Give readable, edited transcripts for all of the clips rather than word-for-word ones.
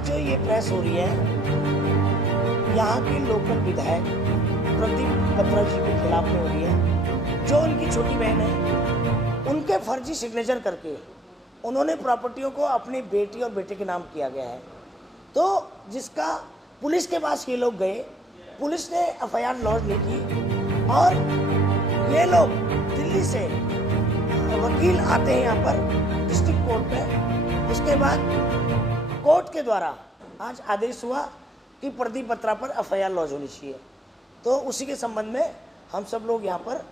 आज जो ये प्रेस हो रही है, यहाँ के लोकल विधायक प्रदीप बत्रा जी के खिलाफ में हो रही है। जो उनकी छोटी बहन है, उनके फर्जी सिग्नेचर करके उन्होंने प्रॉपर्टियों को अपनी बेटी और बेटे के नाम किया गया है। तो जिसका पुलिस के पास ये लोग गए, पुलिस ने एफआईआर लॉन्च नहीं की और ये लोग दिल्ली से वकील आते हैं यहाँ पर डिस्ट्रिक्ट कोर्ट में। उसके बाद कोर्ट के द्वारा आज आदेश हुआ कि प्रदीप बत्रा पर एफआईआर लॉन्च होनी चाहिए। तो उसी के संबंध में हम सब लोग यहाँ पर,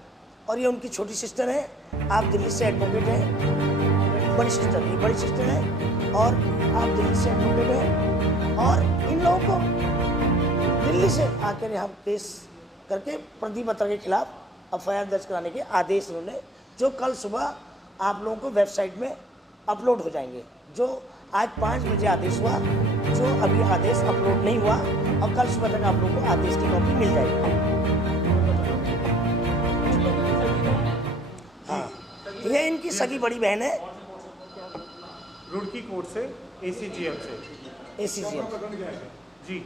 और ये उनकी छोटी सिस्टर है, आप दिल्ली से एडवोकेट हैं, बड़ी सिस्टर, ये बड़ी सिस्टर है और आप दिल्ली से एडवोकेट हैं, और इन लोगों को दिल्ली से आकर यहाँ केस करके प्रदीप बत्रा के खिलाफ एफआईआर दर्ज कराने के आदेश उन्होंने, जो कल सुबह आप लोगों को वेबसाइट में अपलोड हो जाएंगे। जो आज 5 बजे आदेश हुआ, जो अभी आदेश अपलोड नहीं हुआ, और कल सुबह तक आप लोगों को आदेश की कॉपी मिल जाएगी। हाँ, ये इनकी सगी बड़ी बहन है, रुड़की कोर्ट से एसीजीएम से। एसीजीएम जी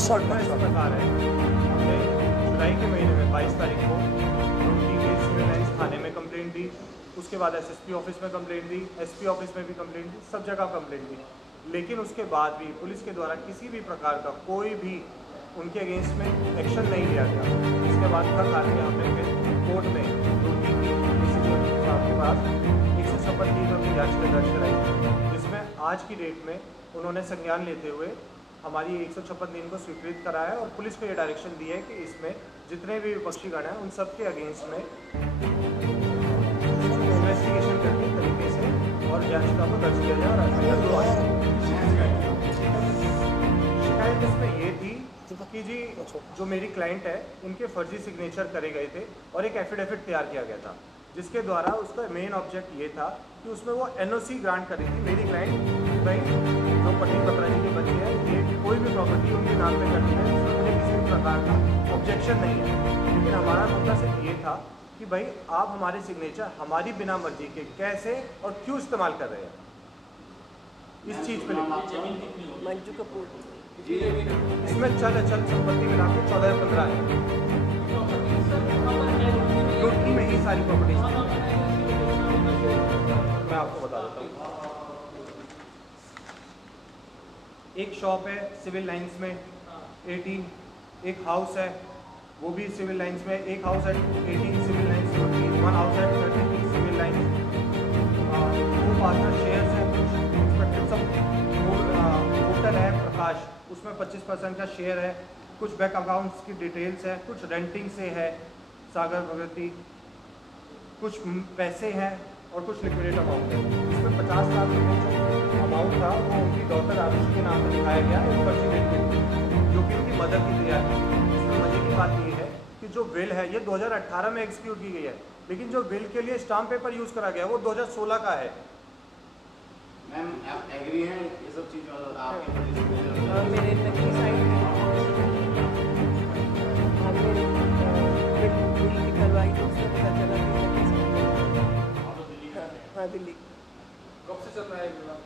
शॉर्ट इस प्रकार है, हमने जुलाई के महीने में 22 तारीख को रुड़की के सिविल लाइंस थाने में कंप्लेंट दी। उसके बाद एसएसपी ऑफिस में कंप्लेंट दी, एसपी ऑफिस में भी कंप्लेंट दी, सब जगह कंप्लेंट दी। लेकिन उसके बाद भी पुलिस के द्वारा किसी भी प्रकार का कोई भी उनके अगेंस्ट में एक्शन नहीं लिया गया। इसके बाद कल आके हमने फिर कोर्ट में रुड़की की एसीजीएम साहब के पास 156 की अपनी याचिका दर्ज कराई, जिसमें आज की डेट में उन्होंने संज्ञान लेते हुए हमारी 156 दिन को स्वीकृत करा है और पुलिस को ये डायरेक्शन दी है कि इसमें जितने भी विपक्षीगण हैं उन सब के अगेंस्ट में इन्वेस्टिगेशन करके तरीके से और याचिका को दर्ज किया जाए। शिकायत इसमें ये थी कि जी जो मेरी क्लाइंट है, उनके फर्जी सिग्नेचर करे गए थे और एक एफिडेविट तैयार किया गया था, जिसके द्वारा उसका मेन ऑब्जेक्ट ये था कि उसमें वो एनओसी ग्रांट करी थी मेरी क्लाइंट भाई जो प्रदीप बत्रा जी के बच्चे हैं, ये कोई भी प्रॉपर्टी उनके नाम पे करनी है, इसमें मुझे किसी भी प्रकार का ऑब्जेक्शन नहीं है। लेकिन हमारा मुद्दा सिर्फ ये था कि भाई आप हमारे सिग्नेचर हमारी बिना मर्जी के कैसे और क्यों इस्तेमाल कर रहे हैं, इस चीज़ पे मंजू कपूर इसमें चल अचल संपत्ति मिला के 14-15 है, रुड़की में ही सारी प्रॉपर्टी। मैं आपको बता देता हूँ, एक शॉप है सिविल लाइंस में 18, एक हाउस है वो भी सिविल लाइंस में, एक हाउस है 18 सिविल लाइंस, 1 हाउस है 33 सिविल लाइंस, 2 पार्टनर शेयर्स हैं, कुछ होटल है प्रकाश, उसमें 25% का शेयर है, कुछ बैंक अकाउंट्स की डिटेल्स है, कुछ रेंटिंग से है सागर भगवती, कुछ पैसे हैं और कुछ लिक्विडेट अमाउंट है। इसमें 50 लाख रुपये जो अमाउंट था वो उनकी डॉटर आरुषि के नाम पर दिखाया गया एक पर्ची डेट पे, जो कि उनकी मदर की तैयार की। इसमें मजे की बात ये है कि जो विल है ये 2018 में एग्जीक्यूट की गई है, लेकिन जो विल के लिए स्टाम्प पेपर यूज़ करा गया वो 2016 का है। मैम आप एग्री हैं ये सब चीज़ आपके मेरे नकली साइड हमने बिल की करवाई तो उसमें पता चला कि नकली साइड। हाँ दिल्ली। कब से चल रहा है विवाद?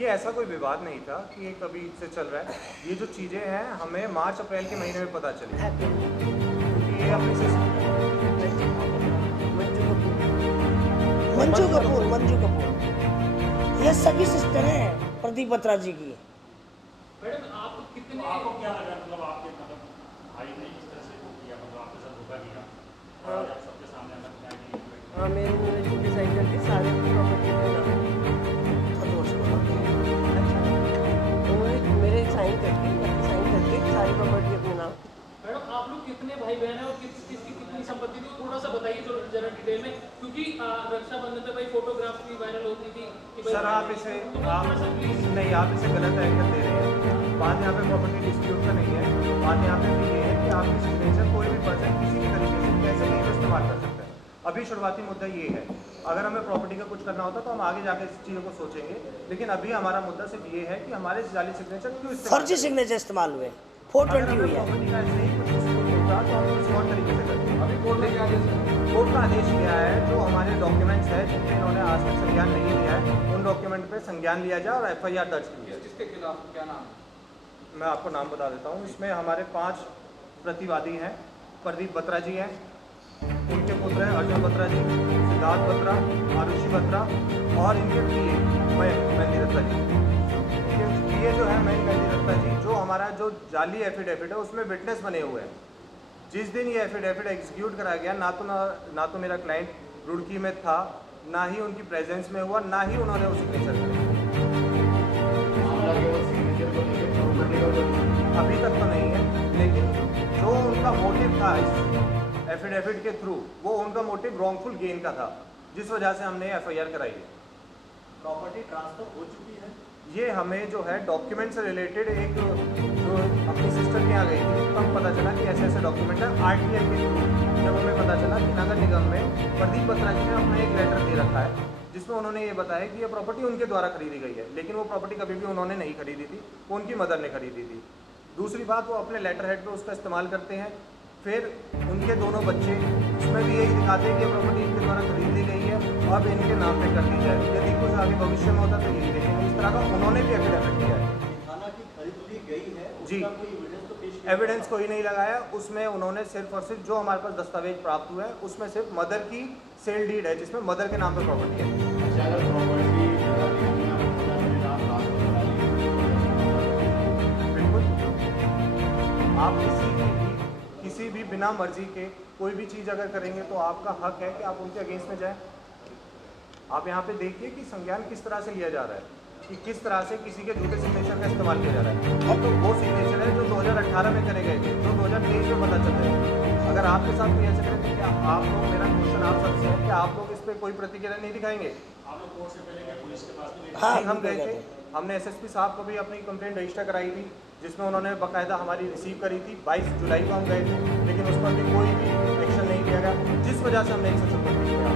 ये ऐसा कोई विवाद नहीं था कि ये कभी से चल रहा है। ये जो चीज़ें हैं हमें मार्च-अप्रैल के महीने में पता चली, क्योंकि ये अपने मंजू कपूर ये सभी सिस्टर हैं प्रदीप बत्रा जी की। मैडम आप कितने, आपको क्या लगा, मतलब आपके भाई ने इस तरह से किया, मतलब आपके साथ धोखा किया और आप सबके सामने अलग क्या किया? हाँ मेरे छोटे साइड करके सारे प्रॉपर्टी में नाम, अच्छा उन्होंने मेरे साइन करके सारी प्रॉपर्टी अपने नाम। मैडम आप लोग कितने भाई बहन हैं और किसकी कितनी संपत्ति थी, थोड़ा सा बताइए तो जरा डिटेल में, क्योंकि रक्षाबंधन पे भाई फोटोग्राफ्स भी वायरल होती थी कि भाई सर आप इसे नहीं, आप इसे गलत एंगल दे रहे हैं। बात यहाँ पे प्रॉपर्टी डिस्प्यूट का नहीं है, बात यहाँ पे भी ये है कि आपकी सिग्नेचर कोई भी पर्सन किसी भी तरीके से कैसे नहीं इस्तेमाल कर सकता है। अभी शुरुआती मुद्दा ये है, अगर हमें प्रॉपर्टी का कुछ करना होता तो हम आगे जाकर इस चीज़ों को सोचेंगे, लेकिन अभी हमारा मुद्दा सिर्फ ये है कि हमारे जाली सिग्नेचर क्यों फर्जी सिग्नेचर इस्तेमाल हुए, 420 हुई है। प्रॉपर्टी का ऐसे ही कुछ होता तो हम कुछ और तरीके से करते हैं। अभी कोर्ट लेके आ गए सर। कोर्ट का आदेश किया है जो हमारे डॉक्यूमेंट्स हैं जिन पे इन्होंने आज तक संज्ञान नहीं लिया है, उन डॉक्यूमेंट पे संज्ञान लिया जाए और FIR दर्ज की जाए। किसके खिलाफ क्या नाम? मैं आपको नाम बता देता हूँ। इसमें हमारे 5 प्रतिवादी हैं। प्रदीप बत्रा जी हैं, उनके पुत्र हैं अर्जुन बत्रा जी, सिद्धार्थ बत्रा, आरुषि बत्रा और इनके PA मयंक मेहंदी दत्ता जी। इनके PA जो है मयंक मेहंदी दत्ता जी, जो हमारा जो जाली एफिडेविट है उसमें विटनेस बने हुए हैं। जिस दिन ये एफिडेविट एग्जीक्यूट कराया गया, ना तो मेरा क्लाइंट रुड़की में था, ना ही उनकी प्रेजेंस में हुआ, ना ही उन्होंने वो सिग्नेचर किया। मामला केवल सिग्नेचर को लेकर प्रॉपर्टी का अभी तक तो नहीं है, लेकिन जो उनका मोटिव था इस एफिडेविट के थ्रू, वो उनका मोटिव रॉन्गफुल गेन का था, जिस वजह से हमने FIR कराई है। प्रॉपर्टी ट्रांसफर हो चुकी है। ये हमें जो है डॉक्यूमेंट से रिलेटेड एक जो अपनी सिस्टर के यहाँ गई थी, तब पता चला कि ऐसे ऐसे डॉक्यूमेंट है। RTI के थ्रू जब हमें पता चला कि नगर निगम में प्रदीप बत्रा जी ने अपना एक लेटर दे रखा है जिसमें उन्होंने ये बताया कि ये प्रॉपर्टी उनके द्वारा खरीदी गई है, लेकिन वो प्रॉपर्टी कभी भी उन्होंने नहीं खरीदी थी, वो उनकी मदर ने खरीदी थी। दूसरी बात, वो अपने लेटर हेड पर उसका इस्तेमाल करते हैं। फिर उनके दोनों बच्चे उसमें भी यही दिखाते हैं कि ये प्रॉपर्टी इनके द्वारा खरीद ली गई है और अब इनके नाम पे कर दी जाए। यदि कुछ आगे भविष्य में होता तो यही देखेंगे। इस तरह का उन्होंने भी एफिडेविट दिया है। थाना की खरीद ली गई है, जी। उसका कोई एविडेंस तो पेश किया एविडेंस कोई नहीं लगाया, उसमें उन्होंने सिर्फ और सिर्फ जो हमारे पास दस्तावेज प्राप्त हुए हैं उसमें सिर्फ मदर की सेल डीड है जिसमें मदर के नाम पे प्रॉपर्टी है। अच्छा, अगर प्रॉपर्टी बिल्कुल, आप किसी भी बिना मर्जी के कोई भी चीज़ अगर करेंगे तो आपका हक है कि आप उनके अगेंस्ट में जाएं। आप यहाँ पे देखिए कि संज्ञान किस तरह से लिया जा रहा है, कि किस तरह से किसी के झूठे सिग्नेचर का इस्तेमाल किया जा रहा है। और तो वो सिग्नेचर है जो 2018 में करे गए थे, जो 2023 में पता चल रहे हैं। अगर आपके साथ कोई ऐसे करें तो क्या आप लोग, मेरा क्वेश्चन आप सबसे है कि आप लोग इस पर कोई प्रतिक्रिया नहीं दिखाएंगे? आप लोग कोर्ट से पहले गए, पुलिस के पास भी हाँ, नहीं, हम गए थे। हमने SSP साहब को भी अपनी कंप्लेंट रजिस्टर कराई थी, जिसमें उन्होंने बाकायदा हमारी रिसीव करी थी। 22 जुलाई को हम गए थे, लेकिन उस पर भी कोई भी एक्शन नहीं लिया गया, जिस वजह से हमने 176